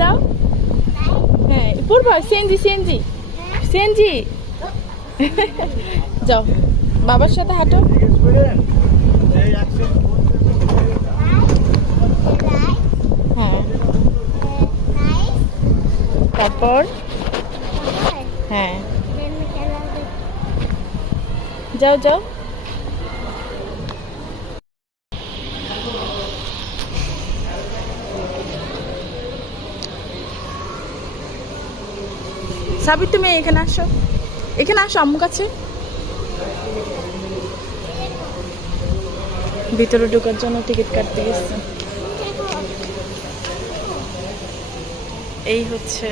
দাও হ্যাঁ পূর্বা CNG CNG. CNG? যাও, বাবার সাথে হাঁটো। হ্যাঁ। তারপর? হ্যাঁ। যাও যাও। সাবির, তুমি এখানে আসো। এখানে আসো আম্মু কাছে। ভিতরে ঢোকার জন্য টিকিট কাটতে গেছে। এই হচ্ছে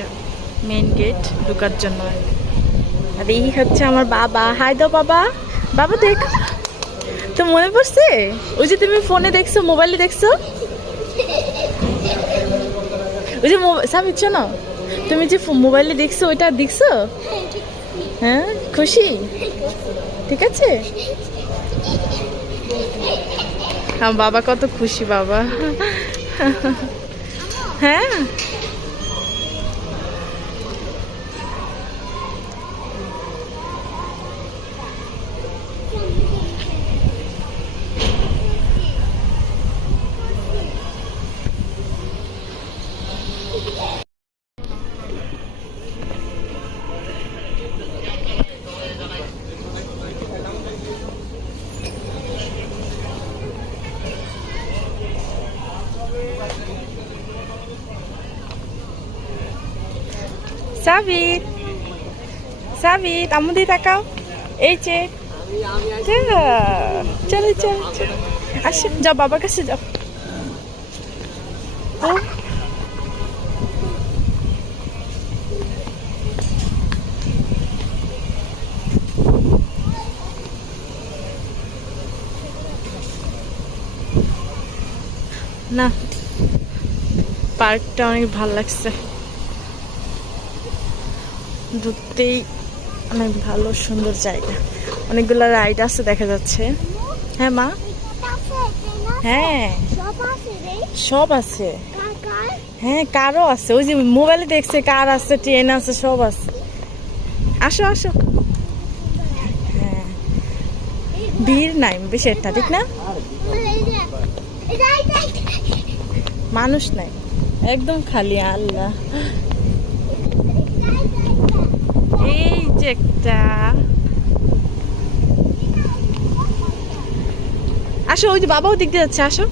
মেইন গেট ঢোকার জন্য। আর এই হচ্ছে আমার বাবা। হাই দাও বাবা। বাবা, দেখ। তো মনে পড়ছে? ওই যে তুমি ফোনে দেখছ মোবাইলে দেখছ? ওই যে সাবির না তুমি যে মোবাইলে দেখছ, ওইটা দেখছ? হ্যাঁ? খুশি? ঠিক আছে? আমার বাবা কত খুশি, বাবা। হ্যাঁ? সাবিত সাবিত আম্মু দিয়ে তাকাও এই যে চলো চলো আসো যাও বাবার কাছে যাও না পার্কটা অনেক ভালো লাগছে ঢুকতেই অনেক ভালো, সুন্দর জায়গা। অনেকগুলো রাইড আছে দেখা যাচ্ছে। হ্যাঁ মা? হ্যাঁ। সব আছে। হ্যাঁ কারও আছে। ওই যে মোবাইলে দেখছে কার আছে, ট্রেন আছে, সব আছে। আসো আসো। হ্যাঁ। ভিড় নাই, বেশি একটা, ঠিক না? মানুষ নাই। একদম খালি, আল্লাহ এই একটা আসো ওই যে বাবাও দিয়ে যাচ্ছে আসো